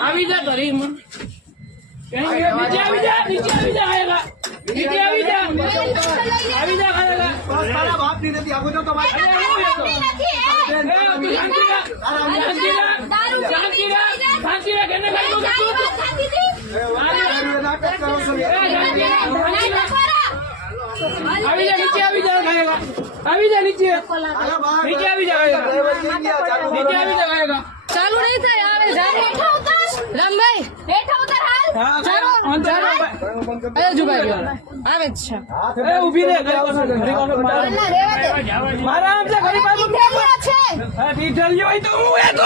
આવી જા ઘરે नीचे आवी जा आएगा नीचे आवी जा खाएगा तारा बाप नहीं रहती आपको जो कमाई शांति कहने नीचे आवी जा खाएगा नीचे आवी जाएगा चालू नहीं था यार रामभाई हेठा उतर हाल जुगाड़ આવે જ છે એ ઊભી રહે આરામ से ઘડી પાછું છે ઠીક ચાલ્યો હોય તો હું એ તો